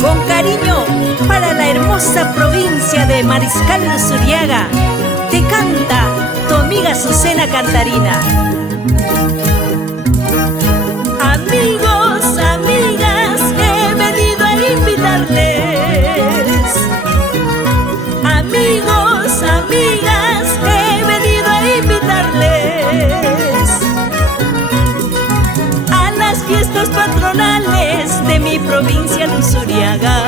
Con cariño para la hermosa provincia de Mariscal Luzuriaga, te canta tu amiga Azucena Cantarina. Amigos, amigas, he venido a invitarles. Amigos, amigas, he venido a invitarles a las fiestas patronales de mi provincia Luzuriaga,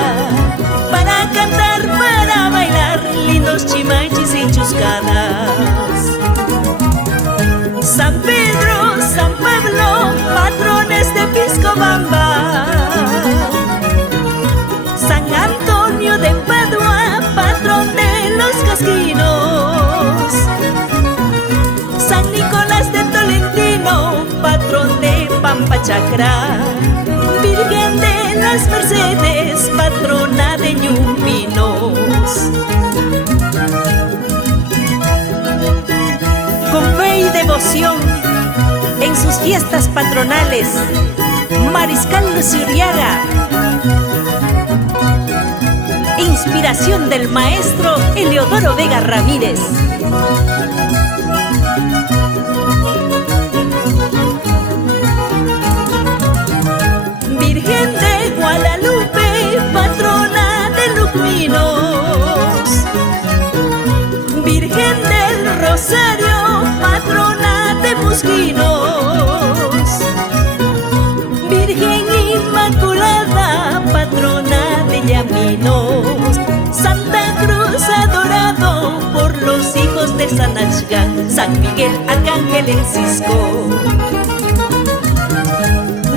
para cantar, para bailar lindos chimanchis y chuscadas. San Pedro, San Pablo, patrones de Piscobamba. San Antonio de Padua, patrón de los casquinos. San Nicolás de Tolentino, patrón de Pampachacra. Virgen de las Mercedes, patrona de Ñupinos. Con fe y devoción en sus fiestas patronales, Mariscal Luzuriaga, inspiración del maestro Eleodoro Vega Ramírez. Virgen de Guadalupe, patrona de Lucminos. Virgen del Rosario, patrona de Musquinos. Virgen Inmaculada, patrona de Llaminos. Santa Cruz adorado por los hijos de San Achgan, San Miguel Arcángel en Cisco.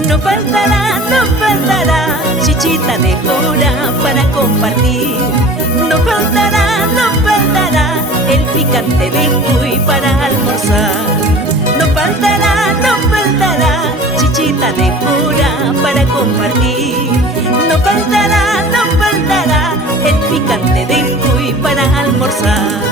No faltará chichita de jora para compartir. No faltará el picante de cuy para almorzar. No faltará chichita de jora para compartir. No faltará el picante de cuy para almorzar.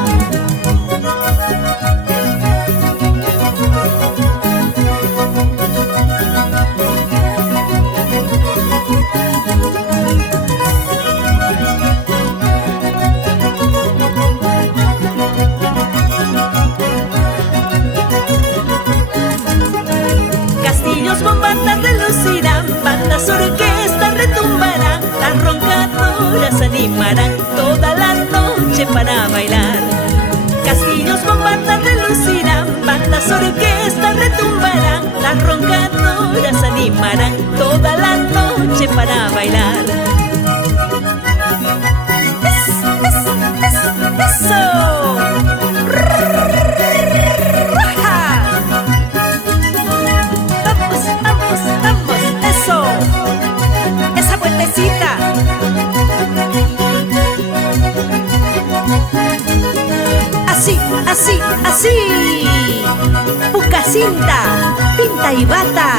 Bombardas relucirán, bandas orquestas retumbarán, las roncadoras animarán toda la noche para bailar. Castillos, bombardas relucirán, bandas orquestas retumbarán, las roncadoras animarán toda la noche para bailar. ¡Eso! Así, Pucacinta, pinta y bata.